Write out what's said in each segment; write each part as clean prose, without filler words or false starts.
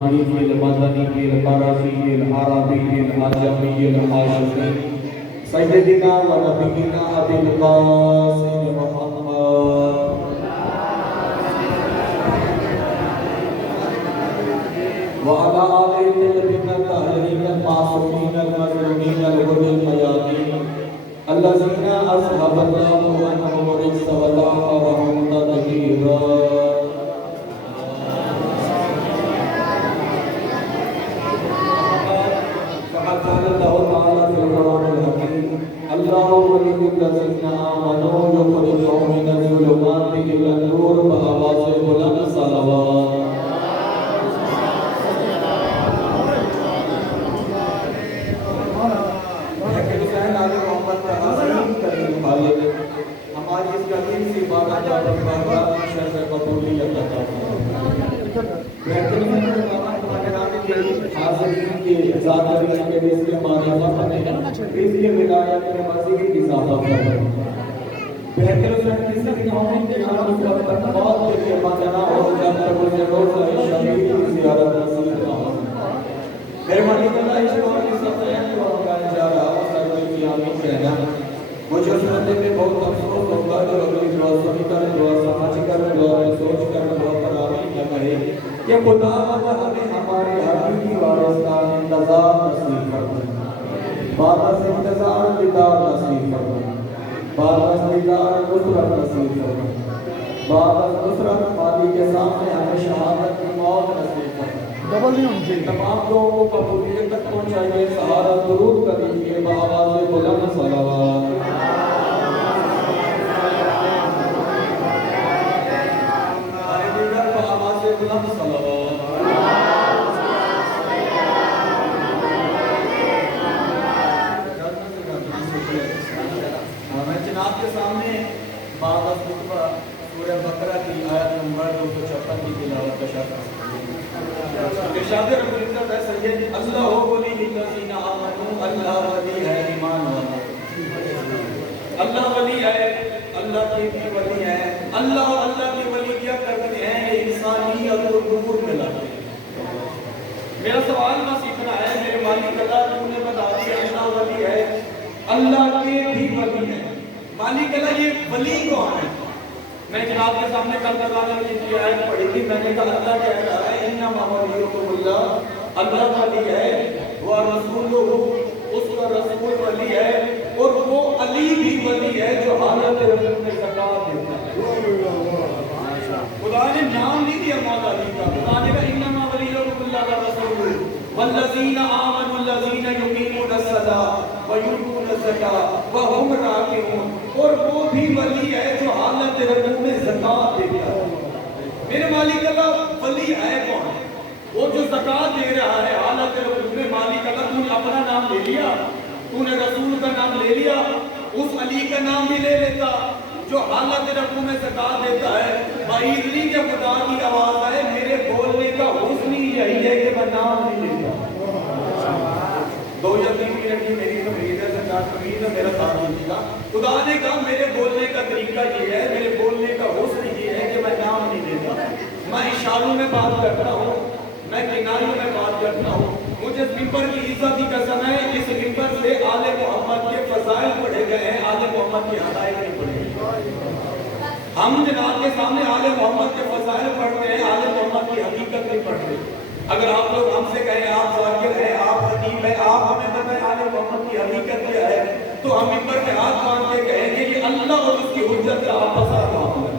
الحنيفي المدني الفارسي العربي العجمي الحاشمي سيدنا ونبينا أبي القاسم محمد وعلى آله الطيبين الطاهرين المعصومين المظلومين الغر الميامين الذين أذهب الله عنهم الرجس وطهرهم تطهيرا. قال الله تعالى في القرآن الحكيم: الله ولي الذين آمنوا يخرجهم من الظلمات إلى النور بآواز بلند صلوات. ہماری اس قدیم سی عبادت کا بڑا شرف قبولیت عطا فرمائے. حاضرین کی ذاتین کے اس کے معرفت میں اس کی ولایت میں مزید اضافہ فرمائے. بہتر سے کسی بھی قوم کے نام پر موت کے مدنا اور جب تک اسے روزہ شہید کی زیارت نصیب نہ ہو. مہربانی کرنا اس دور کی سطح کو گایا جا رہا سر کی قیامت کہنا مجھے سننے میں بہت افسوس ہوگا جو اگلی دعا سنی کر دعا سمجھ کر دعا میں سوچ کر دعا پر آمین نہ کہے کہ خدا ہمیں ہمارے حقیقی وارث کا انتظار نصیب فرمائے. بعد از انتظار دیدار نصیب فرمائے. بعد از دیدار نصرت نصیب فرمائے. بعد از نصرت مالی کے سامنے ہمیں شہادت کی موت نصیب فرمائے. تمام لوگوں کو قبولیت تک پہنچائیے. سہارا درود کریے بآواز بلند صلوات. بلند صلوات. میں جناب کے سامنے بعد از خطبہ سورہ بقرہ کی آیت نمبر 256 کی تلاوت کا شرط ارشاد رب العزت ہے سید اللہ ولی الذین آمنوا. اللہ ولی ہے ایمان والا. اللہ ولی ہے, اللہ کی بھی ولی ہے. اللہ کی ولی کیا کرتے ہیں؟ انسانیت کو نور میں لاتے ہیں. میرا سوال بس اتنا ہے میرے مالک اللہ تو نے بتا دیا اللہ ولی ہے, اللہ کے بھی ولی ہے. مالک اللہ یہ ولی کون ہے؟ میں جناب کے سامنے کل بتانے میں جن کی آیت پڑھی تھی میں نے کہا اللہ کہہ رہا ہے انما ولیکم اللہ. اللہ ولی ہے وہ رسولہ, اس کا رسول ولی ہے اور وہ علی بھی ولی ہے جو حالت رسول میں زکات دیتا ہے. خدا نے نام نہیں دیا مولا علی کا. خدا نے کہا انما ولیکم اللہ ورسولہ والذین آمنوا الذین یقیمون الصلاۃ ویؤتون الزکاۃ وهم راکعون. اور وہ بھی ولی ہے جو حالت رکوع میں زکات دیتا ہے. میرے مالک اللہ ولی ہے کون؟ وہ جو زکات دے رہا ہے حالت رکوع میں. مالک اللہ تو نے اپنا نام لے لیا, تو نے رسول کا نام لے لیا, اس علی کا نام بھی لے لیتا جو حالت رکوع میں زکات دیتا ہے. بعیدلی کے خدا کی آواز ہے میرے بولنے کا حسن ہی یہی ہے کہ میں نام نہیں لیتا. دو یا تین منٹ کی میری تمہید ہے, زکات تمہید ہے, میرا ساتھ دیجیے گا. خدا نے کہا میرے بولنے کا طریقہ یہ ہے, میرے بولنے کا حسن یہ ہے کہ میں نام نہیں لیتا. میں اشاروں میں بات کرتا ہوں, میں کنایوں میں بات کرتا ہوں. مجھے ممبر کی عزت کی قسم ہے اس ممبر سے آل محمد کے فضائل پڑھے گئے ہیں, آل محمد کی حقائق نہیں پڑھے گئے. ہم جناب کے سامنے آل محمد کے فضائل پڑھتے ہیں, آل محمد کی حقیقت نہیں پڑھتے. اگر آپ لوگ ہم سے کہیں آپ ذاکر ہیں, آپ خطیب ہیں, آپ ہمیں بتائیں آل محمد کی حقیقت کیا ہے, تو ہم ممبر کے ہاتھ باندھ کے کہیں گے کہ اللہ اور اس کی حجت کا آپس معاملہ ہے.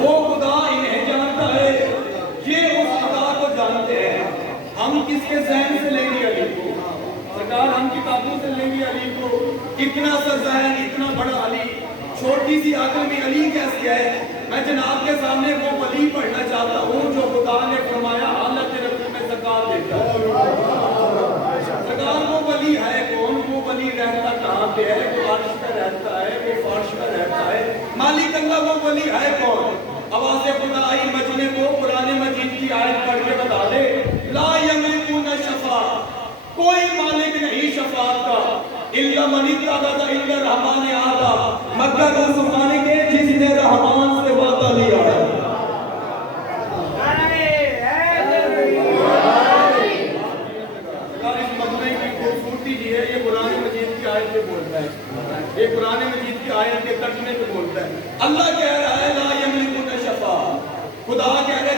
وہ خدا انہیں جانتا ہے, یہ اس خدا کو جانتے ہیں. ہم کس کے ذہن سے لیں گے علی کو؟ سرکار ہم کتابوں سے لیں گے علی کو. اتنا سا ذہن, اتنا بڑا علی, چھوٹی سی عقل میں علی کیسے ہے؟ میں جناب کے سامنے وہ ولی پڑھنا چاہتا ہوں جو خدا نے فرمایا حالت رکوع میں زکات دیتا ہے. سرکار وہ ولی ہے کون؟ وہ ولی رہتا کہاں پہ ہے؟ وہ عرش پہ رہتا ہے, وہ فرش پہ رہتا ہے. مالک اللہ وہ ولی ہے کون؟ آواز خدا آئی مجنے کو قرآن مجید کی آیت پڑھ کے بتا دے. لا یملکون شفاعۃ, کوئی مالک نہیں شفاعت کا, الا من اتخذ عند الرحمن عہدا, مگر اس مالک کے جس نے رحمان سے وعدہ لیا ہے.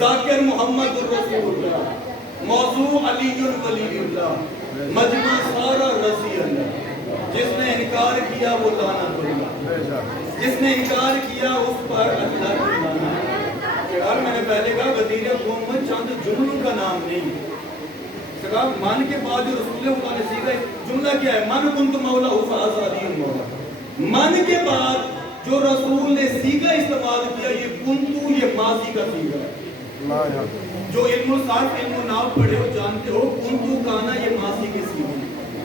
ذاکر محمد الرسول اللہ، موضوع علی ولی اللہ، مجمع سارا رضی اللہ۔ جس نے انکار کیا وہ لعنت اللہ، جس نے انکار کیا اس پر اللہ کی لعنت۔ یار میں نے پہلے کہا غدیر قوم میں چند جملوں کا نام نہیں ہے۔ سکا من کے بعد جو رسول اللہ نے سیکھا جملہ کیا ہے؟ من کنت مولا فہذا علی مولا۔ من کے بعد جو رسول نے سیگا استعمال کیا یہ کنتو، یہ ماضی کا سیگا ہے۔ جو علم الصرف علم النحو پڑھے ہو جانتے ہو کنتو کانا یہ ماضی کے سیگا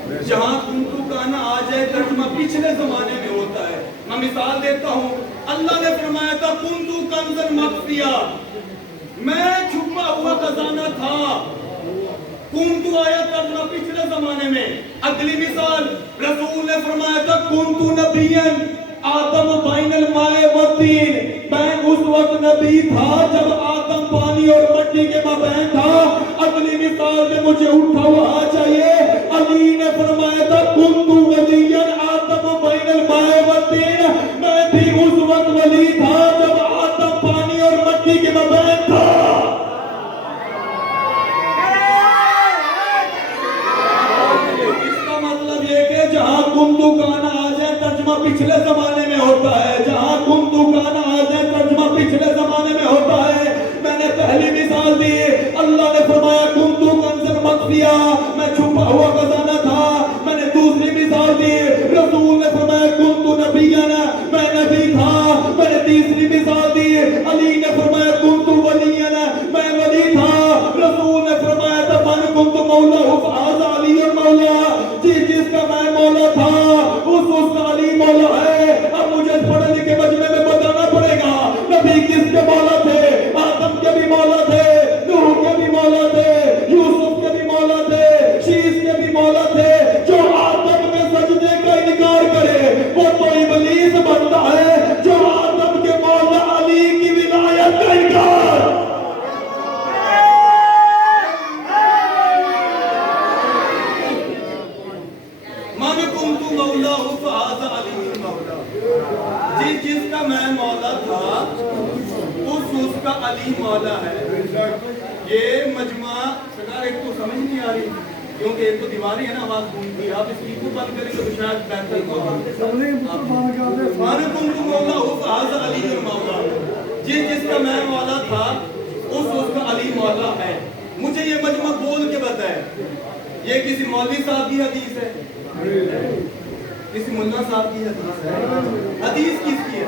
ہے۔ جہاں کنتو کانا آ جائے ترجمہ پچھلے زمانے میں ہوتا ہے۔ میں مثال دیتا ہوں، اللہ نے فرمایا تھا کنتو کنزن مخفیہ، میں چھپا ہوا خزانہ تھا۔ کنتو آیا ترجمہ پچھلے زمانے میں۔ اگلی مثال، رسول نے فرمایا تھا کنتو نبیًا آدم بین الماء والطین، میں اس وقت نبی تھا جب آدم پانی اور مٹی کے مابین تھا۔ اگلی مثال میں مجھے اٹھا ہوا چاہیے، علی نے فرمایا تھا کنتو ولیًا آدم بین الماء والطین، میں بھی اس وقت ولی تھا جب آدم پانی اور مٹی کے مابین تھا۔ جہاں کنتو کانا آ جائے ترجمہ پچھلے زمانے میں ہوتا ہے، جہاں کنتو کانا آ جائے ترجمہ پچھلے زمانے میں ہوتا ہے۔ میں نے پہلی مثال دی، اللہ نے فرمایا کنتو کنزن مخفیہ، میں چھپا ہوا خزانہ تھا۔ میں نے دوسری مثال دی، رسول نے فرمایا کنتو نبیًا، میں نبی تھا۔ میں نے تیسری مثال دی، علی نے فرمایا کنتو ولیًا، میں ولی تھا۔ رسول نے فرمایا تھا من کنتو مولا فہذا علی مولا، جس کا میں مولا تھا اس کا علی مولا ہے۔ اب مجھے پڑھے لکھے مجمع میں بتانا پڑے گا نبی کس کے مولا تھے؟ آدم کے بھی مولا تھے، نوح کے بھی مولا تھے، یوسف کے بھی مولا تھے، شیس کے بھی مولا تھے۔ جو آدم کے سجدے کا انکار کرے وہ تو ابلیس بنتا ہے، جو آدم کے مولا علی کی ولایت کا انکار۔ جس کا میں مولا تھا اس کا علی مولا ہے۔ یہ مجمع سرکار ایک تو سمجھ نہیں آ رہی کیونکہ ایک تو دیواری ہے نا، آواز گونجتی ہے، آپ اس کی کو بند کریں تو شاید بہتر مولا علی مولا، جس کا میں مولا تھا اس کا علی مولا ہے۔ مجھے یہ مجمع بول کے بتائے یہ کسی مولوی صاحب کی حدیث ہے؟ کسی ملا صاحب کی حدیث ہے؟ حدیث کس کی ہے؟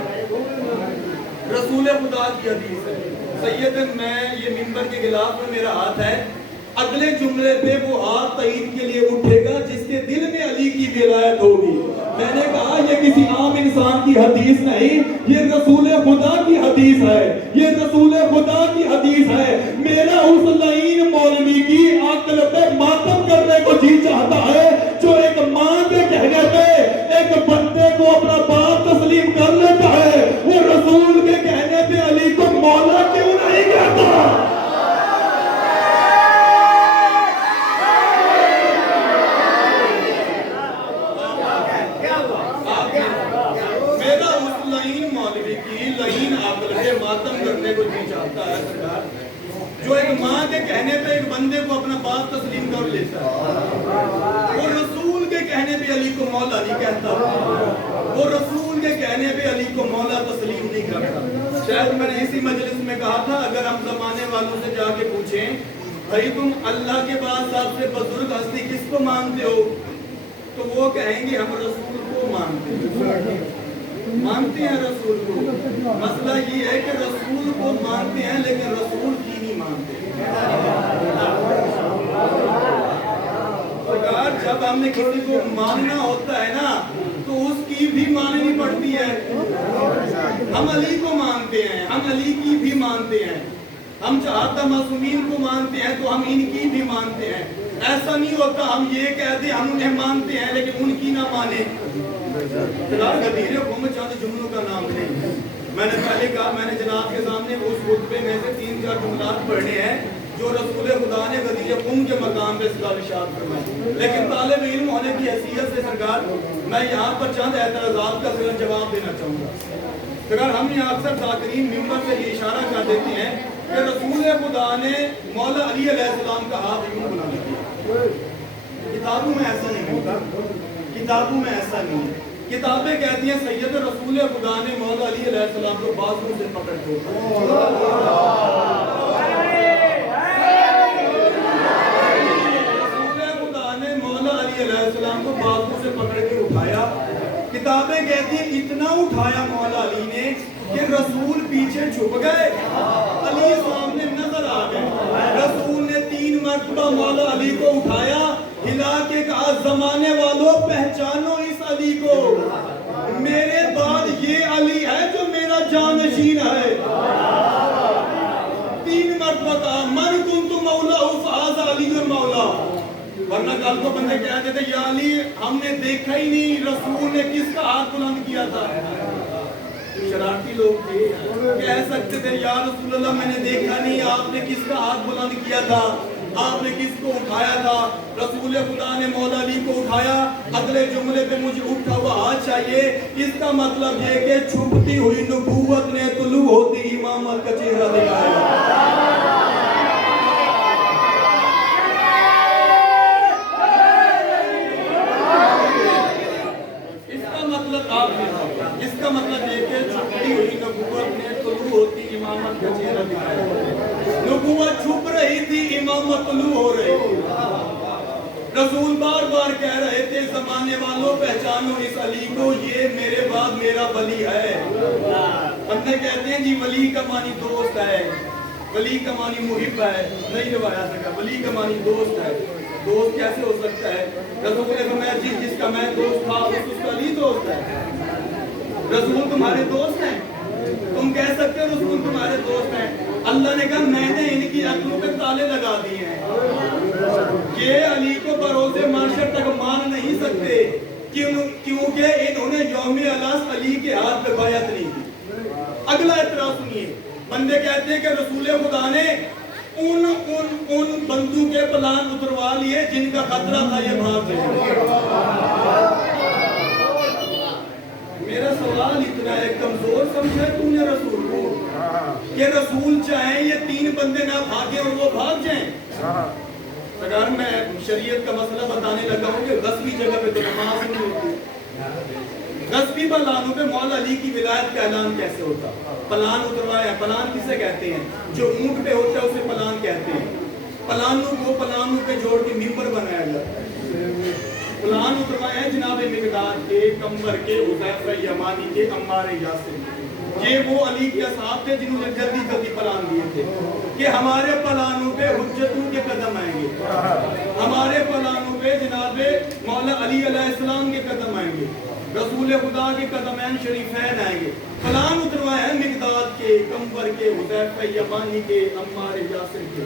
رسول خدا کی حدیث ہے۔ سید میں یہ منبر کے غلاف میں میرا ہاتھ ہے، اگلے جملے پہ وہ ہاتھ تائید کے لیے اٹھے گا جس کے دل میں علی کی ولایت ہوگی۔ میں نے کہا یہ کسی عام انسان کی حدیث نہیں، یہ رسول خدا کی حدیث ہے، یہ رسول خدا کی حدیث ہے۔ میرا اس لعین مولوی کی عقل پہ ماتم کرنے کو جی چاہتا ہے جو ایک ماں کے کہنے پہ ایک بندے کو اپنا باپ تسلیم کر لیتا ہے، وہ رسول کے کہنے پہ علی کو مولا کیوں نہیں کہتا؟ ماتم کرنے کو جی چاہتا ہے سرکار، جو ایک ماں کے کہنے پہ ایک بندے کو اپنا باپ تسلیم کر لیتا ہے۔ وہ رسول کے کہنے پہ علی کو مولا نہیں کہتا، وہ رسول کے کہنے پہ علی کو مولا تسلیم نہیں کرتا۔ شاید میں نے اسی مجلس میں کہا تھا اگر ہم زمانے والوں سے جا کے پوچھیں بھائی تم اللہ کے بعد سب سے بزرگ ہستی کس کو مانتے ہو، تو وہ کہیں گے ہم رسول کو مانتے ہیں رسول کو۔ مسئلہ یہ ہے کہ رسول کو مانتے ہیں لیکن رسول کی نہیں مانتے۔ سرکار جب ہم نے کسی کو ماننا ہوتا ہے نا تو اس کی بھی ماننی پڑتی ہے۔ ہم علی کو مانتے ہیں، ہم علی کی بھی مانتے ہیں، ہم چاہتا معصومین کو مانتے ہیں تو ہم ان کی بھی مانتے ہیں۔ ایسا نہیں ہوتا ہم یہ کہتے ہم انہیں مانتے ہیں لیکن ان کی نہ مانے۔ غدیر قوم چند جملوں کا نام نہیں۔ میں نے پہلے کہا میں نے جناب کے سامنے اس خطبے میں سے 3-4 جملات پڑھنے ہیں جو رسول خدا نے غدیر قوم کے مقام پہ ارشاد فرمائے، لیکن طالب علم ہونے کی حیثیت سے سرکار میں یہاں پر چند اعتراضات کا ذرا جواب دینا چاہوں گا۔ سرکار ہم یہاں اکثر ذاکرین منبر سے یہ اشارہ کر دیتے ہیں کہ رسول خدا نے مولا علی علیہ السلام کا ہاتھ یوں بنا دیا. کتابوں میں ایسا نہیں ہوتا, کتابوں میں ایسا نہیں ہے. کتابیں کہتی ہیں سید رسول خدا نے مولا علی علیہ السلام کو بازو سے پکڑ کے علیہ السلام کو بازو سے پکڑ کے اٹھایا. کتابیں کہتی ہیں اتنا اٹھایا مولا علی نے کہ رسول پیچھے چھپ گئے, علی سامنے نظر آ گئے. رسول نے 3 مرتبہ مولا علی کو اٹھایا, ہلا کے کہا زمانے والوں پہچانو اس علی کو, میرے بعد یہ علی ہے جو میرا جانشین ہے. 3 مرتبہ کہا من کنت مولا فہذا علی مولا. ورنہ کل کو بندے کہتے تھے یا علی ہم نے دیکھا ہی نہیں رسول نے کس کا ہاتھ بلند کیا تھا. شرارتی لوگ تھے, کہہ سکتے تھے یا رسول اللہ میں نے دیکھا نہیں آپ نے کس کا ہاتھ بلند کیا تھا, آپ نے کس کو اٹھایا تھا. رسول خدا نے مولا علی کو اٹھایا. اگلے جملے پہ مجھے اٹھا ہوا ہاتھ چاہیے. اس کا مطلب یہ کہ چھپتی ہوئی نبوت نے طلوع ہوتی امامت کا چہرہ دکھایا. اس کا مطلب یہ کہ چھپتی ہوئی نبوت نے طلوع ہوتی امامت کا چہرہ دکھایا. نبوت چھپ رہی تھی, امامت طلوع ہو رہی تھی. رسول بار بار کہہ رہے تھے زمانے والوں پہچانو اس علی کو, یہ میرے بعد میرا ولی ہے. بندے کہتے ہیں جی ولی کا معنی دوست ہے, ولی کا معنی محب ہے. نہیں روایا سکا, ولی کا معنی دوست ہے. دوست کیسے ہو سکتا ہے؟ رسول نے فرمایا جس کا میں دوست تھا اس کا علی دوست ہے. رسول تمہارے دوست ہیں, تم کہہ سکتے ہو رسول تمہارے دوست ہیں. اللہ نے کہا میں نے ان کی عقلوں پہ تالے لگا دیے ہیں, یہ علی کو بروز محشر تک مان نہیں سکتے کیونکہ انہوں نے یوم الاس علی کے ہاتھ پہ بیعت نہیں کی. اگلا اعتراض سنیے, بندے کہتے ہیں کہ رسول خدا نے ان بندوں کے پلان اتروا لیے جن کا خطرہ تھا یہ بھاگ گئے. میرا سوال اتنا ہے, کمزور سمجھا تو نے رسول کو کہ رسول چاہیں یہ 3 بندے نہ بھاگیں اور وہ بھاگ جائیں. اگر میں شریعت کا مسئلہ بتانے لگا ہوں کہ غصبی جگہ پہ تو نماز نہیں ہوتی. غصبی پلانوں پہ مولا علی کی ولایت کا اعلان کیسے ہوتا؟ پلان اتروایا. پلان کسے کہتے ہیں؟ جو اونٹ پہ ہوتا ہے اسے پلان کہتے ہیں. پلانوں پہ جوڑ کے ممبر بنایا جاتا ہے. پلان اتروایا ہے جناب مقداد کے, کمبر کے, حذیفہ یمانی کے, عمار یاسر. یہ وہ علی کے اصحاب تھے جنہوں نے جلدی پلان دیے تھے کہ ہمارے پلانوں پہ حجتوں کے قدم آئیں گے, ہمارے پلانوں پہ جناب مولا علی علیہ السلام کے قدم آئیں گے, رسول خدا کے قدمین شریفین آئیں گے. پلان اتروایا ہے مقداد کے, کمبر کے, حذیفہ یمانی کے, عمار یاسر کے.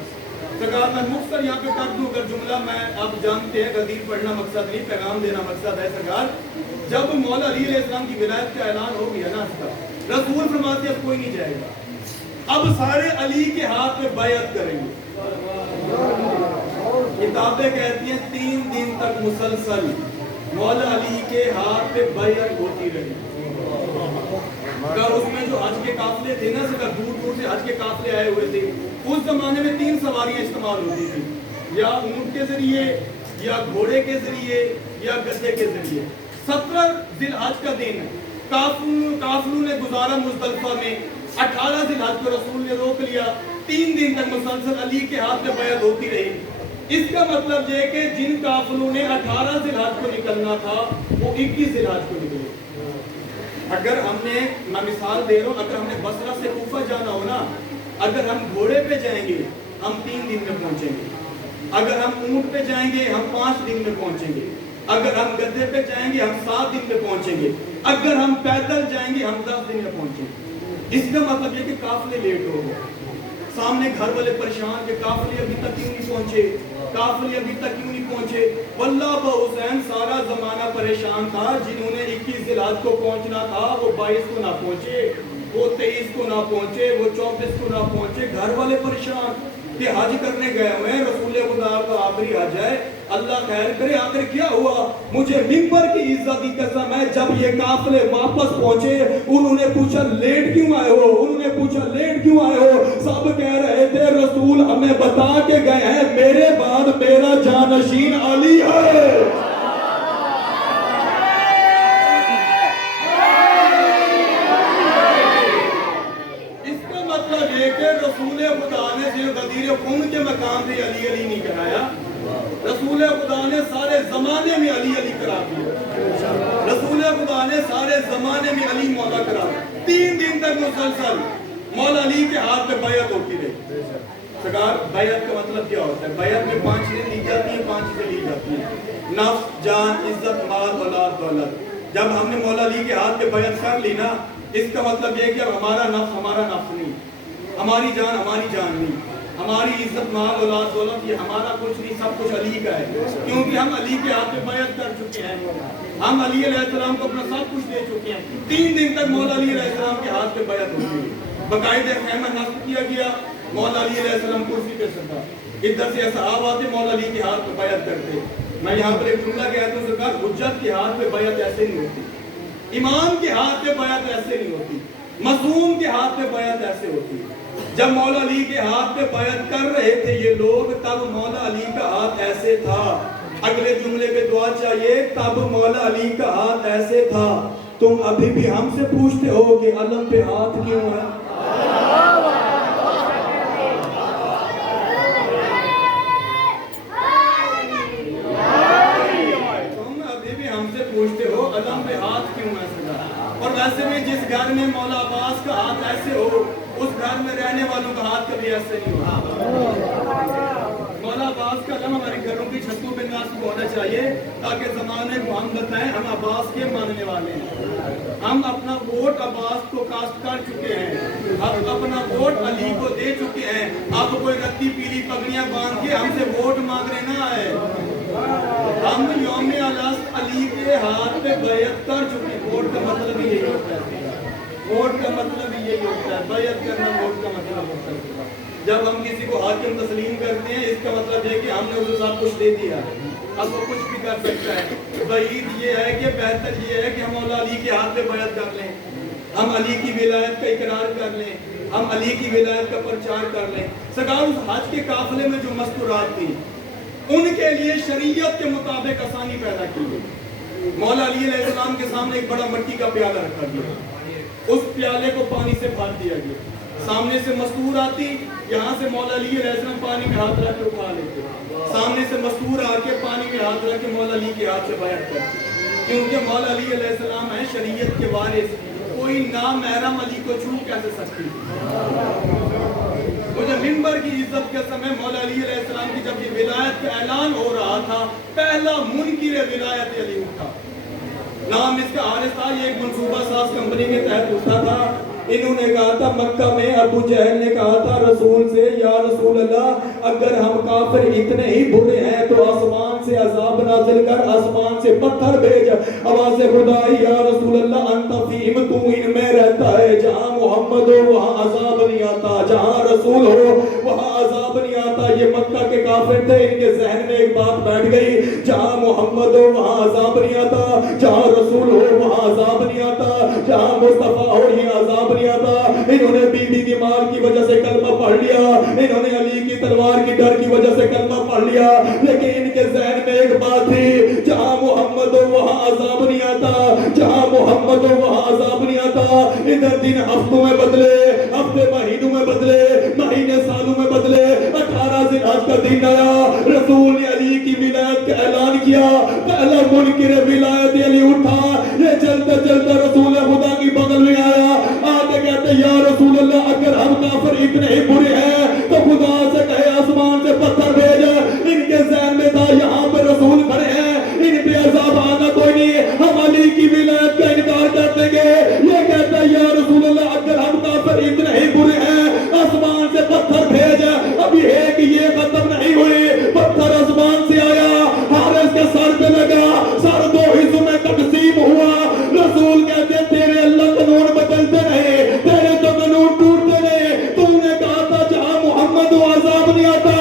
سرکار میں مختصر یہاں پہ کر دوں اگر جملہ, میں آپ جانتے ہیں غدیر پڑھنا مقصد نہیں, پیغام دینا مقصد ہے. سرکار جب مولا علی علیہ السلام کی ولایت کا اعلان ہو گیا نا, اس کا رسول فرماتے اب کوئی نہیں جائے گا, اب سارے علی کے ہاتھ میں بیعت کریں گے. کتابیں کہتی ہیں 3 دن تک مسلسل مولا علی کے ہاتھ پہ بیعت ہوتی رہی. اگر اس میں جو حج کے قافلے تھے نا, سر دور دور سے حج کے قافلے آئے ہوئے تھے, اس زمانے میں 3 سواریاں استعمال ہوتی تھی, یا اونٹ کے ذریعے, یا گھوڑے کے ذریعے, یا گدھے کے ذریعے. 17 ذی الحج کا دن قافلوں نے گزارا مزدلفہ میں. 18 ذی الحج کو رسول نے روک لیا. 3 دن تک مسلسل علی کے ہاتھ میں بیعت ہوتی رہی. اس کا مطلب یہ کہ جن قافلوں نے 18 ذی الحج کو نکلنا تھا وہ 21 ذی الحج کو نکلے. اگر ہم نے, میں مثال دے رہا ہوں, اگر ہم نے بصرہ سے کوفہ جانا ہو نا, اگر ہم گھوڑے پہ جائیں گے ہم 3 دن میں پہنچیں گے, اگر ہم اونٹ پہ جائیں گے ہم 5 دن میں پہنچیں گے, اگر ہم گدھے پہ جائیں گے ہم 7 دن میں پہنچیں گے, اگر ہم پیدل جائیں گے ہم 10 دن میں پہنچیں گے. اس کا مطلب یہ کہ قافلے لیٹ ہو گئے. سامنے گھر والے پریشان کہ قافلے ابھی تک کیوں نہیں پہنچے, قافلے ابھی تک کیوں نہیں پہنچے. واللہ بحسین سارا زمانہ پریشان تھا. جنہوں نے 21 ذی الحج کو پہنچنا تھا وہ 22 کو نہ پہنچے, وہ 23 کو نہ پہنچے, وہ 34 کو نہ پہنچے. گھر والے پریشان کہ حج کرنے گئے ہوئے ہیں, رسول خدا کا آخری حج ہے, اللہ خیر کرے آخر کیا ہوا؟ مجھے منبر کی عزت کی قسم ہے، جب یہ قافلے واپس پہنچے انہوں نے پوچھا لیٹ کیوں آئے ہو، انہوں نے پوچھا لیٹ کیوں آئے ہو؟ سب کہہ رہے تھے رسول ہمیں بتا کے گئے ہیں میرے بعد میرا جانشین علی ہے۔ اس کا مطلب یہ کہ رسول خدا نے صرف غدیر خون کے مقام پہ علی علی نہیں کرایا، رسول خدا نے سارے زمانے میں علی علی کرا دیا، رسول خدا نے سارے زمانے میں علی مولا کرا دیا۔ 3 دن تک مسلسل مولا علی کے ہاتھ پہ بیعت ہوتی رہی۔ سرکار بیعت کا مطلب کیا ہوتا ہے؟ بیعت میں 5 چیزیں لی جاتی ہیں، 5 چیزیں لی جاتی ہیں، نفس، جان، عزت، مال، اولاد، دولت۔ جب ہم نے مولا علی کے ہاتھ پہ بیعت کر لی نا، اس کا مطلب یہ کہ ہمارا نفس نہیں، ہماری جان نہیں، ہماری عزت، مال، اولاد، دولت یہ ہمارا کچھ نہیں، سب کچھ علی کا ہے، کیونکہ ہم علی کے ہاتھ پہ بیعت کر چکے ہیں، ہم علی علیہ السلام کو اپنا سب کچھ دے چکے ہیں۔ 3 دن تک مولا علی علیہ السلام کے ہاتھ پہ بیعت ہوتی ہے، باقاعدہ خیمہ نصب کیا گیا، مولا علی علیہ السلام کرسی پہ سجدہ، ادھر سے اصحاب آتے مولا علی کے ہاتھ پہ بیعت کرتے۔ میں یہاں پر ایک جملہ کہتا ہوں، سرکار حجت کے ہاتھ پہ بیعت ایسے نہیں ہوتی، امام کے ہاتھ پہ بیعت ایسے نہیں ہوتی، معصوم کے ہاتھ پہ بیعت ایسے ہوتی ہے۔ جب مولا علی کے ہاتھ پہ بیعت کر رہے تھے یہ لوگ، تب مولا علی کا ہاتھ ایسے تھا۔ اگلے جملے پہ دعا چاہیے، تب مولا علی کا ہاتھ ایسے تھا۔ تم ابھی بھی ہم سے پوچھتے ہو کہ علم پہ ہاتھ کیوں ہے؟ تم ابھی بھی ہم سے پوچھتے ہو علم پہ ہاتھ کیوں ہے؟ اور ویسے بھی جس گھر میں مولا عباس کا ہاتھ ایسے ہو اس گھر میں رہنے والوں کا ہاتھ کبھی ایسے نہیں ہوگا۔ مولا عباس کا علم ہمارے گھروں کی چھتوں پہ نصب ہونا چاہیے تاکہ زمانے کو ہم بتائیں ہم عباس کے ماننے والے ہیں، ہم اپنا ووٹ عباس کو کاسٹ کر چکے ہیں، ہم اپنا ووٹ علی کو دے چکے ہیں، اب کوئی رتی پیلی پگڑیاں باندھ کے ہم سے ووٹ مانگنے نہ آئے۔ ہم یوم الست علی کے ہاتھ پہ بیعت کر چکے ہیں۔ ووٹ کا مطلب ہی یہی ہوتا ہے، ووٹ کا مطلب ہی یہی ہوتا ہے، بیعت کرنا ووٹ کا مطلب ہوتا ہے۔ جب ہم کسی کو حاکم تسلیم کرتے ہیں اس کا مطلب یہ کہ ہم نے اسے سب کچھ دے دیا، اب وہ کچھ بھی کر سکتا ہے۔ بعید یہ ہے کہ بہتر یہ ہے کہ ہم مولا علی کے ہاتھ پہ بیعت کر لیں، ہم علی کی ولایت کا اقرار کر لیں، ہم علی کی ولایت کا پرچار کر لیں۔ سرکار اس حج کے قافلے میں جو مستورات تھیں ان کے لیے شریعت کے مطابق آسانی پیدا کی گئی۔ مولا علی علیہ السلام کے سامنے ایک بڑا مٹی کا پیالہ رکھا گیا، اس پیالے کو پانی سے بھر دیا گیا، سامنے سے مستور آتی، یہاں سے مولا علی علیہ السلام پانی میں ہاتھ رکھ کے اٹھا لیتے، سامنے سے مستور آ کے پانی میں ہاتھ رکھ کے مولا علی کے ہاتھ سے بیعت کرتے، کیونکہ مولا علی علیہ السلام ہے شریعت کے وارث، کوئی نامحرم علی کو چھو کیسے سکتی؟ مجھے منبر کی عزت کے سمے مولا علی علیہ السلام کی جب یہ ولایت کا اعلان ہو رہا تھا، پہلا منکر ولایت علی اٹھا، نام اس کا حارث تھا، یہ ایک منصوبہ ساز کمپنی کے تحت اٹھا تھا۔ انہوں نے کہا تھا، مکہ میں ابو جہل نے کہا تھا رسول سے، یا رسول اللہ اگر ہم کافر اتنے ہی برے ہیں تو آسمان سے عذاب نازل کر، آسمان سے پتھر بھیج۔ آواز خدائی، یا رسول اللہ انت فیہم، تو ان میں رہتا ہے، جہاں محمد ہو وہاں عذاب نہیں آتا، جہاں رسول ہو وہاں عذاب نہیں آتا۔ یہ مکہ کے کافر تھے، ان کے ذہن میں ایک بات بیٹھ گئی، جہاں محمد ہو وہاں عذاب نہیں آتا، جہاں رسول ہو وہاں عذاب نہیں آتا، جہاں مصطفیٰ ہو یہ عذاب نہیں آتا۔ انہوں نے بی بی کی مال کی وجہ سے کلمہ پڑھ لیا، انہوں نے علی کی تلوار کی ڈر کی وجہ سے کلمہ پڑھ لیا، لیکن ان کے ذہن میں ایک بات تھی، جہاں محمد ہو وہاں عذاب نہیں آتا، جہاں محمد ہو وہاں عذاب نہیں آتا۔ ادھر دن ہفتوں میں بدلے، ہفتے مہینوں میں بدلے، مہینے سالوں میں بدلے، 18 ذی الحج کا دن آیا، رسول نے علی کی ولایت کا اعلان کیا، پہلا منکر ولایت علی اٹھا، یہ چلتا چلتا رسول خدا کی بغل میں آیا، آگے کہتے یا رسول اللہ اگر ہم کافر اتنے ہی برے ہیں تو خدا سے کہے آسمان سے پتھر بھیج۔ ان کے ذہن میں تھا یہاں پہ رسول کھڑے ہیں، ان پہ عذاب آنا کوئی نہیں، ہم علی کی ولایت کا انکار کر دیں گے۔ یہ کہتا ہے یا رسول اللہ اگر ہم کافر اتنے ہی برے ہیں آسمان سے پتھر بھیج۔ ابھی ہے کہ یہ ختم نہیں ہوئی، پتھر آسمان سے آیا، حارث کے سر پہ لگا، سر 2 حصوں میں تقسیم ہوا۔ رسول کہتے ہیں تیرے اللہ قانون بدلتے نہیں، تیرے تو قانون ٹوٹتے نہیں، تو نے کہا تھا جہاں محمد و عذاب نہیں آتا۔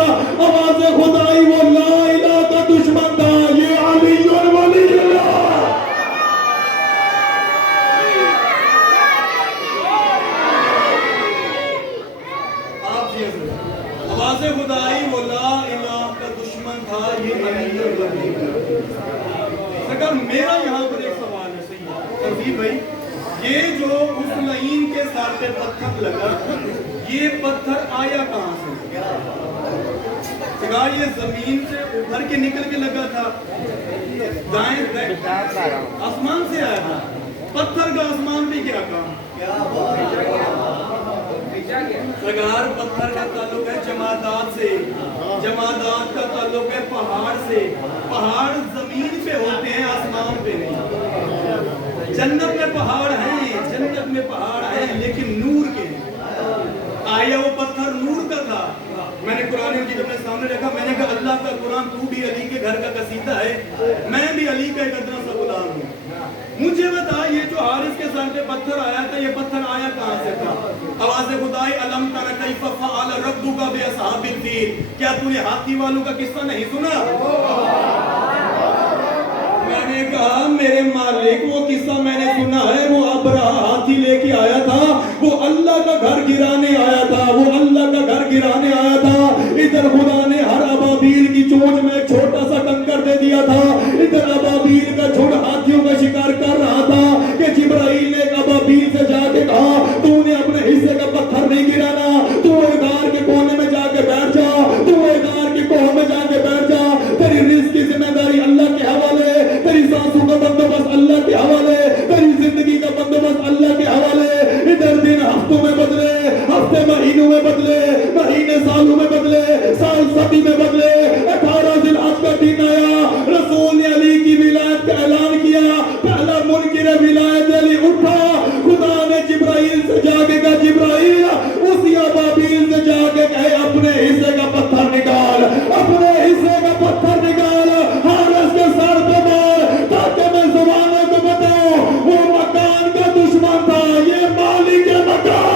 آواز خدائی وہ لا الہ کا دشمن خدائی وہ لا الہ کا دشمن تھا یہ علی الغنی کا۔ اگر میرا یہاں پر ایک سوال ہے سید بھائی، یہ جو اس لعین کے سر پہ پتھر لگا یہ پتھر آیا کہاں سے؟ یہ زمین سے ابھر کے نکل کے لگا تھا، دائیں آسمان سے آیا تھا، پتھر کا آسمان بھی کیا کہا؟ سرکار پتھر کا تعلق ہے جمادات سے، جمادات کا تعلق ہے پہاڑ سے، پہاڑ زمین پہ ہوتے ہیں آسمان پہ نہیں۔ جنت میں پہاڑ ہیں، جنت میں پہاڑ ہیں لیکن نور کے ہیں۔ آیا وہ پتھر نور کا تھا۔ میں نے قرآن مجید اپنے سامنے رکھا، میں نے کہا اللہ کا قرآن تو بھی علی کے گھر کا قصیدہ ہے، میں بھی علی کا ایک ادنا سا غلام ہوں۔ مجھے بتا یہ جو حارث کے سر پہ پتھر آیا تھا یہ پتھر آیا کہاں سے تھا؟ آواز خدائی علم تر کیف فعل ربک باصحاب الفیل، کیا تو نے ہاتھی والوں کا قصہ نہیں سنا؟ میں نے کہا میرے مالک وہ قصہ میں نے سنا ہے، وہ ابرہہ ہاتھی لے کے آیا تھا، وہ اللہ کا گھر گرانے آیا تھا، وہ اللہ کا گھر گرانے آیا تھا۔ ادھر خدا نے ہر ابابیل کی چونچ میں ایک چھوٹا سا کنکر دے دیا تھا، ادھر ابابیل کا جھنڈ ہاتھیوں کا شکار کر رہا تھا کہ جبرائیل نے ابابیل سے جا کے کہا تو نے اپنے حصے کا پتھر نہیں گرانا، تو غار کے کونے میں جا کے بیٹھ جا، تو غار کے کوہ میں جا کے بیٹھ جا، تیری رزق کی ذمہ داری اللہ کے حوالے، تیری سانسوں کا بندوبست اللہ کے حوالے، تیری زندگی کا بندوبست اللہ کے حوالے۔ ادھر دن ہفتوں میں بدلے، ہفتے مہینوں میں بدلے، مہینے سالوں میں بدلے، سال صدی میں بدلے۔ 18 ذی الحج کا دن آیا، رسول نے علی کی ولایت کا اعلان کیا، پہلا منکر ولایت علی اٹھا، خدا نے جبرائیل سے جا کے کہا جبرائیل اسی ابابیل سے جا کے کہے اپنے حصے کا پتھر نکال، اپنے حصے کا پتھر نکال، حارث کے سر پہ مار، تاکہ میں زبانوں کو بتاؤں وہ مکان کا دشمن تھا، یہ مالک مکان۔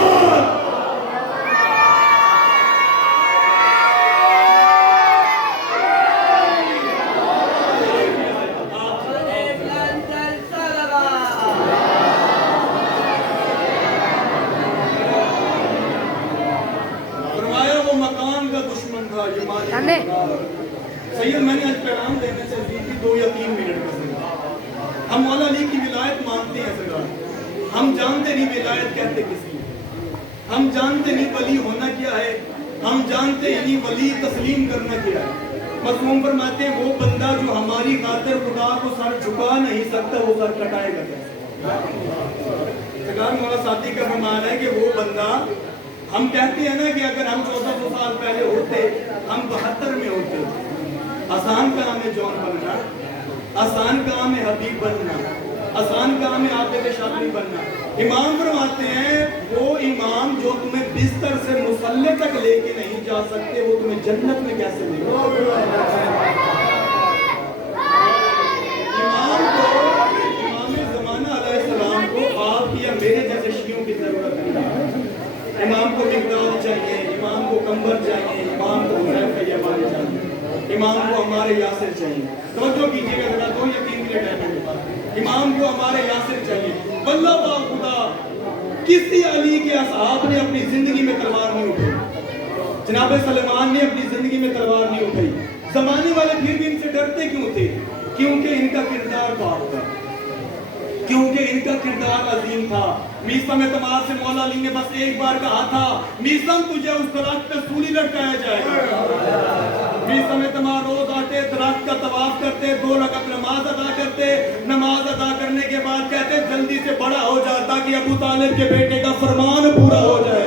فرمایا وہ مکان کا دشمن تھا، یہ مالک مکان۔ سید میں نے آج پیغام دینے سے 2 یا 3 منٹ کا سید، ہم مولا علی کی ولایت مانتے ہیں سرکار، ہم جانتے نہیں ولایت کہتے کسی، ہم جانتے نہیں ولی ہونا کیا ہے، ہم جانتے نہیں ولی تسلیم کرنا کیا ہے۔ معصوم فرماتے ہیں وہ بندہ جو ہماری خاطر خدا کو سر جھکا نہیں سکتا وہ سر کٹائے گا کیسے؟ سرکار مولا ساتھی کا فرمان ہے کہ وہ بندہ، ہم کہتے ہیں نا کہ اگر ہم 1400 سال پہلے ہوتے ہم 72 میں ہوتے، آسان کام ہے جون بننا، آسان کام ہے حبیب بننا، آسان کام ہے عابد شاکری بننا۔ امام فرماتے ہیں وہ امام جو تمہیں بستر سے مصلی تک لے کے نہیں جا سکتے وہ تمہیں جنت میں کیسے لے جائیں؟ امام زمانہ علیہ السلام کو آپ یا میرے جیسے شیعوں کی ضرورت نہیں، امام کو مقداد چاہیے، امام کو کمبر چاہیے، امام کو حذیفہ یمانی چاہیے، امام کو ہمارے یاسر چاہیے۔ توجہ کیجیے گا ذرا 2 یا 3 منٹ ہے میرے پاس، امام کو ہمارے یاسر چاہیے۔ واللہ با خدا کسی علی کے اصحاب نے اپنی زندگی میں تلوار نہیں اٹھائی، جناب سلیمان نے اپنی زندگی میں تلوار نہیں اٹھائی۔ زمانے والے پھر بھی ان سے ڈرتے کیوں تھے؟ کیونکہ ان کا کردار پاک تھا، کیونکہ ان کا کردار عظیم تھا۔ میثم اعتماد سے مولا علی نے بس ایک بار کہا تھا میثم تجھے اس درخت پہ سولی لٹکایا جائے گا۔ میثم اعتماد روز آتے درخت کا طواف کرتے، 2 رکعت نماز ادا کرتے، نماز ادا کرنے کے بعد کہتے جلدی سے بڑا ہو جا تاکہ ابو طالب کے بیٹے کا فرمان پورا ہو جائے۔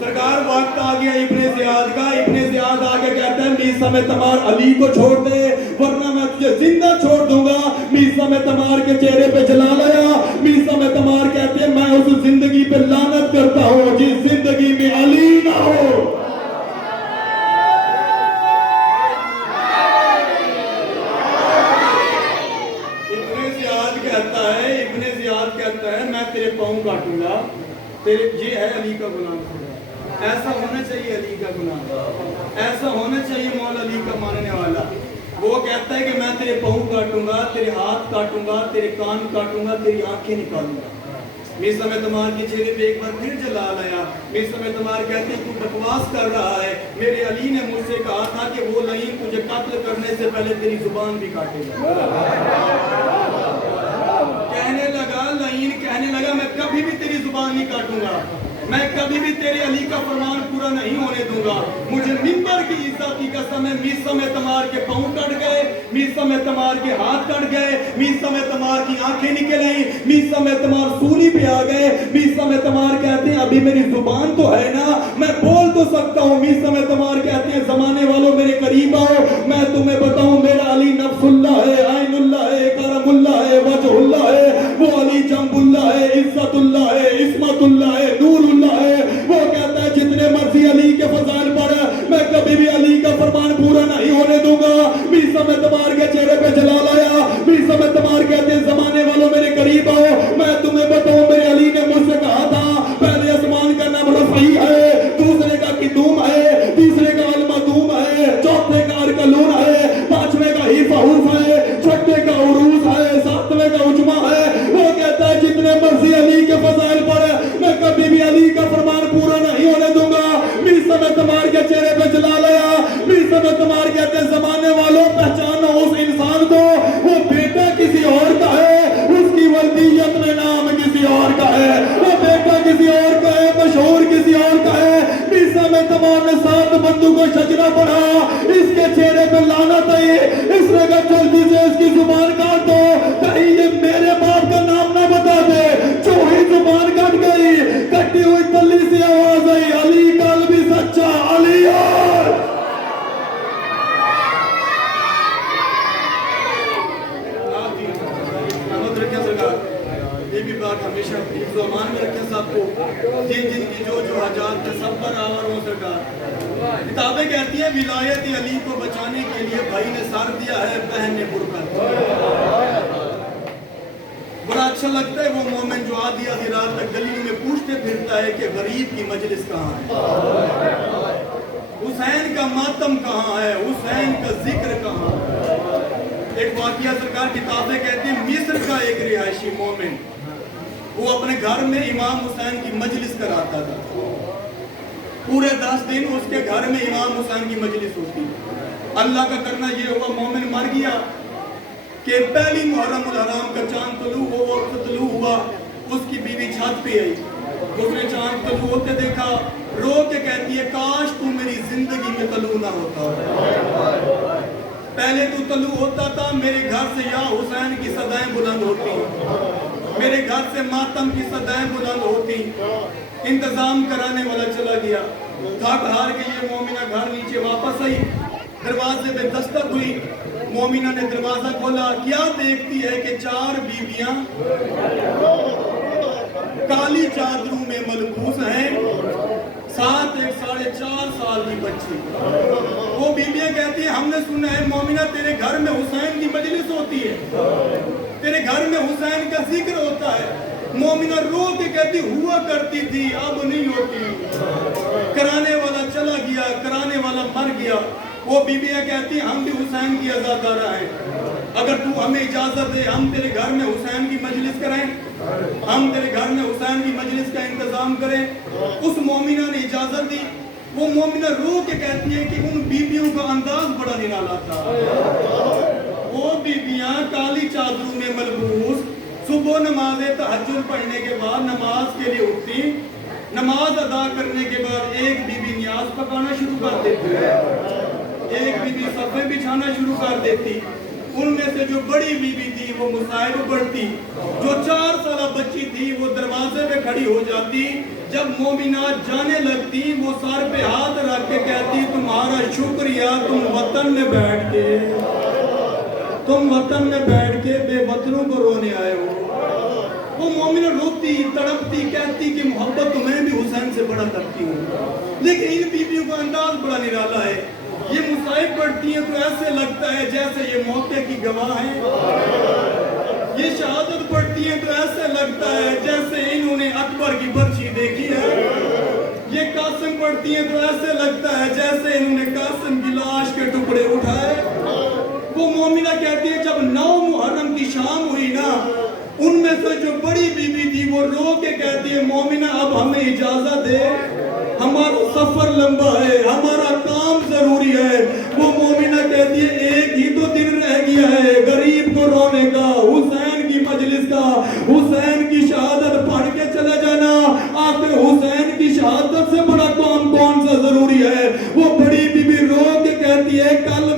سرکار وقت آ گیا ابن زیاد کا، ابن زیاد آگے کہتا ہے میثم اعتماد علی کو چھوڑ دے ورنہ میں تجھے زندہ چھوڑ دوں گا۔ میثم اعتماد کے چہرے پہ جلال آیا، میثم اعتماد کہتے ہیں میں اس زندگی پہ لعنت کرتا ہوں جس زندگی میں علی نہ ہو۔ ابن زیاد کہتا ہے میں تیرے پاؤں کاٹوں گا، یہ ہے علی کا غلام۔ ایسا ہونا چاہیے علی کا غلام، ایسا ہونا چاہیے مولا علی کا ماننے والا۔ وہ کہتا ہے کہ میں تیرے پاؤں کاٹوں گا، تیرے ہاتھ کاٹوں گا، تیرے کان کاٹوں گا، تیری آنکھیں نکالوں گا۔ میرزا اعتماد کے چہرے پہ ایک بار پھر جلال آیا. میرزا اعتماد کہتے ہیں تو بکواس کر رہا ہے, میرے علی نے مجھ سے کہا تھا کہ وہ لعین تجھے قتل کرنے سے پہلے تیری زبان بھی کاٹے گا. کہنے لگا لعین کہنے لگا میں کبھی بھی تیری زبان نہیں کاٹوں گا, میں کبھی بھی تیرے علی کا فرمان پورا نہیں ہونے دوں گا. مجھے منبر کی عزت کی قسم ہے, میرزا اعتماد کے پاؤں کٹ گئے, میرزا اعتماد کے ہاتھ کٹ گئے, میرزا اعتماد کی آنکھیں نکل آئیں, میرزا اعتماد سولی پہ آ گئے. میرزا اعتماد کہتے ہیں ابھی میری زبان تو ہے نا, میں بول تو سکتا ہوں. میرزا اعتماد کہتے ہیں زمانے والوں میرے قریب آؤ, میں تمہیں بتاؤں میرا علی نفس اللہ ہے, عین اللہ ہے, کرم اللہ ہے, وجہ اللہ ہے, وہ علی جنب اللہ ہے, عزت اللہ ہے, عصمت اللہ ہے, نور اللہ ہے. وہ کہتا ہے جتنے مرضی علی کے فضائل پڑھ, میں کبھی بھی علی کا فرمان پورا نہیں ہونے دوں گا. میرزا اعتماد کے چہرے پہ جلال آیا. میرزا اعتماد کہتے ہیں زمانے والوں میرے قریب آؤ, میں تمہیں بتاؤں میرے علی نے مجھ سے کہا تھا پہلے آسمان کا نام رفیع ہے, دوسرے کا قدوم ہے, تیسرے کا المدوم ہے, چوتھے کا ارکلون ہے, پانچویں کا حیفہوف ہے, چھٹے کا عروس ہے, ساتویں کا عجمہ ہے. وہ کہتا ہے جتنے مرضی علی کے فضائل پڑھے, میں کبھی بھی علی کا فرمان پورا نہیں ہونے دوں گا. میرزا اعتماد کے چہرے پہ جلال آیا. میرزا اعتماد کہتے ہیں زمانے والوں پہچانو اس انسان کو, وہ بیٹا کسی اور کا ہے, اس کی ولدیت میں نام کسی اور کا ہے, وہ بیٹا کسی اور کا ہے, مشہور کسی اور کا ہے. میرزا اعتماد نے 7 بندوں کو شجرہ پڑھا, اس کے چہرے پہ لعنت آئی. اس نے کہا جلدی سے اس کی زبان کاٹ دو, کہیں یہ میرے باپ کا نام نہ بتا دے. جو ہی زبان کٹ گئی, کٹی ہوئی تلی سے آواز آئی, علی قلبی سچا, علی اور یہ بھی بات ہمیشہ زبان میں رکھیں سب کو, جن جن کی جو جو حاجات ہے سب پر آور ہوں سرکار. کتابیں کہتی ہیں ولایت علی کو بچانے کے لیے بھائی نے سر دیا ہے, بہن نے برکت. بڑا اچھا لگتا ہے وہ مومن جو آدھی آدھی رات تک گلیوں میں پوچھتے پھرتا ہے کہ غریب کی مجلس کہاں ہے, حسین کا ماتم کہاں ہے, حسین کا ذکر کہاں ہے. ایک واقعہ سرکار کتابیں کہتے ہیں مصر کا ایک رہائشی مومن, وہ اپنے گھر میں امام حسین کی مجلس کراتا تھا. پورے 10 دن اس کے گھر میں امام حسین کی مجلس ہوتی. اللہ کا کرنا یہ ہوا مومن مر گیا کہ پہلی محرم الحرام کا چاند طلوع ہو, وقت طلوع ہوا, اس کی بیوی چھت پہ آئی, اس نے چاند طلوع ہوتے دیکھا, رو کے کہتی ہے کاش تو میری زندگی میں طلوع نہ ہوتا, پہلے تو طلوع ہوتا تھا, میرے گھر سے یا حسین کی صدائیں بلند ہوتی, میرے گھر سے ماتم کی صدائیں بلند ہوتی. انتظام کرانے والا چلا گیا, تھک ہار کے یہ مومنہ گھر نیچے واپس آئی, دروازے پہ دستک ہوئی, مومنہ نے دروازہ کھولا, کیا دیکھتی ہے کہ 4 بیویاں کالی چادروں میں ملبوس ہیں, ساتھ ایک 4.5 سال کی بچی. وہ بیویاں کہتی ہیں ہم نے سنا ہے مومنہ تیرے گھر میں حسین کی مجلس ہوتی ہے, تیرے گھر میں حسین کا ذکر ہوتا ہے. مومنہ رو کے کہتی ہوا کرتی تھی, اب نہیں ہوتی. کرانے والا چلا گیا, کرانے والا مر گیا. وہ بیویاں کہتی ہیں ہم بھی حسین کی عزادارہ ہیں, اگر تو ہمیں اجازت دے ہم تیرے گھر میں حسین کی مجلس کریں, ہم تیرے گھر میں حسین کی مجلس کا انتظام کریں. اس مومنہ نے اجازت دی. وہ مومنہ رو کے کہتی ہے کہ ان بیویوں کا انداز بڑا نرالا تھا. وہ بیویاں کالی چادروں میں ملبوس صبح نماز تہجد پڑھنے کے بعد نماز کے لیے اٹھتی, نماز ادا کرنے کے بعد ایک بیوی نیاز پکانا شروع کر دیتی, ایک بیوی صفحے بچھانا شروع کر دیتی. ان میں سے جو بڑی بیوی تھی وہ مصائب پڑھتی, جو 4 سالہ بچی تھی وہ دروازے پہ کھڑی ہو جاتی. جب مومنات جانے لگتی وہ سر پہ ہاتھ رکھ کے کہتی تمہارا شکریہ, تم وطن میں بیٹھ کے بے وطنوں کو رونے آئے ہو. وہ مومنہ روتی تڑپتی کہتی کہ محبت تمہیں بھی حسین سے بڑا کرتی ہوں. لیکن ان بیویوں کا انداز بڑا نرالا ہے. یہ مصائب پڑھتی ہیں تو ایسے لگتا ہے جیسے یہ موقع کی گواہ ہیں, یہ شہادت پڑھتی ہیں تو ایسے لگتا ہے جیسے انہوں نے اکبر کی برچی دیکھی ہے, یہ قاسم پڑھتی ہیں تو ایسے لگتا ہے جیسے انہوں نے قاسم کی لاش کے ٹکڑے اٹھائے. وہ مومنہ کہتی ہے جب 9 محرم کی شام ہوئی نا, ان میں میں سے جو بڑی بی بی تھی وہ رو کے کہتی ہے مومنہ اب ہمیں اجازت دے، ہمارا سفر لمبا ہے، ہمارا کام ضروری ہے۔ وہ مومنہ کہتی ہے ایک ہی تو دن رہ گیا ہے غریب کو رونے کا، حسین کی مجلس کا، حسین کی شہادت پڑھ کے چلے جانا۔ آخر حسین کی شہادت سے بڑا کام کون سا ضروری ہے؟ وہ بڑی بی بی رو کے کہتی ہے کل